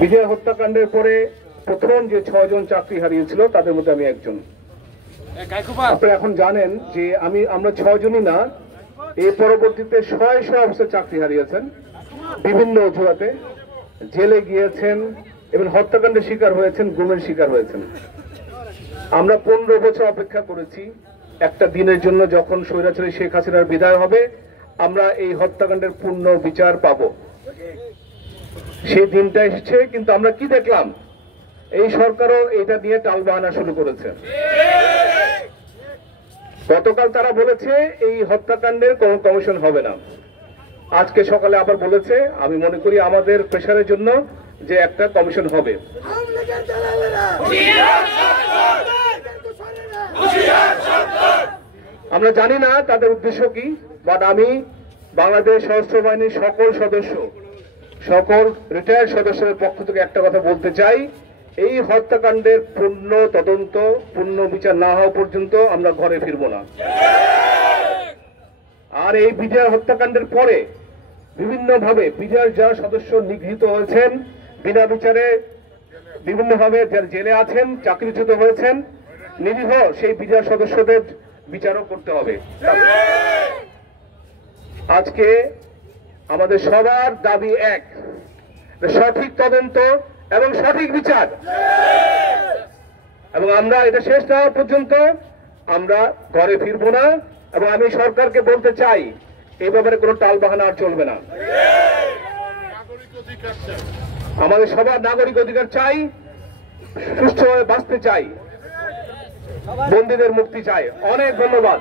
বিজয় হত্যাকাণ্ডের পরে প্রথম যে 6 জন চাকরি হারিয়েছিল তাদের মধ্যে আমি একজন। আপনারা এখন জানেন যে আমরা 6 জনই না, এই পরবর্তীতে শয়ে শয়ে অফিসার চাকরি হারিয়েছেন বিভিন্ন অজুহাতে, জেলে গিয়েছেন এবং হত্যাকাণ্ডের শিকার হয়েছেন, গুমের শিকার হয়েছেন। আমরা 15 বছর অপেক্ষা করেছি একটা দিনের জন্য, যখন স্বৈরাচারী শেখ হাসিনার বিদায় হবে আমরা এই হত্যাকাণ্ডের পূর্ণ বিচার পাব। সেই দিনটা এসেছে, কিন্তু আমরা কি দেখলাম? এই সরকারও এটা দিয়ে টালবাহানা শুরু করেছে। গতকাল তারা বলেছে এই হত্যাকাণ্ডের কোনো কমিশন হবে না, আজকে সকালে আবার বলেছে, আমি মনে করি আমাদের প্রেসারের জন্য, যে একটা কমিশন হবে। আমরা জানি না তাদের উদ্দেশ্য কি, বাট আমি বাংলাদেশ সশস্ত্র বাহিনীর সকল সদস্য, সকল রিটায়ার্ড সদস্যদের পক্ষ থেকে একটা কথা বলতে চাই, এই হত্যাকাণ্ডের পূর্ণ তদন্ত, পূর্ণ বিচার না হওয়া পর্যন্ত আমরা ঘরে ফিরব না। আর এই বিজয় হত্যাকাণ্ডের পরে বিভিন্নভাবে বিজয়ের যারা সদস্য নিগৃহীত হয়েছেন বিনা বিচারে, বিভিন্নভাবে যারা জেলে আছেন, চাকরিচ্যুত হয়েছেন, নিরীহ সেই বিজয় সদস্যদের বিচারও করতে হবে। আজকে আমাদের সবার দাবি এক, সঠিক তদন্ত এবং সঠিক বিচার, এবং আমরা এটা শেষ না হওয়া পর্যন্ত আমরা ঘরে ফিরবো না। এবং আমি সরকারকে বলতে চাই, এই ব্যাপারে কোনো টালবাহানা আর চলবে না। আমাদের সবার নাগরিক অধিকার চাই, সুষ্ঠুভাবে বাঁচতে চাই, বন্দীদের মুক্তি চাই। অনেক ধন্যবাদ।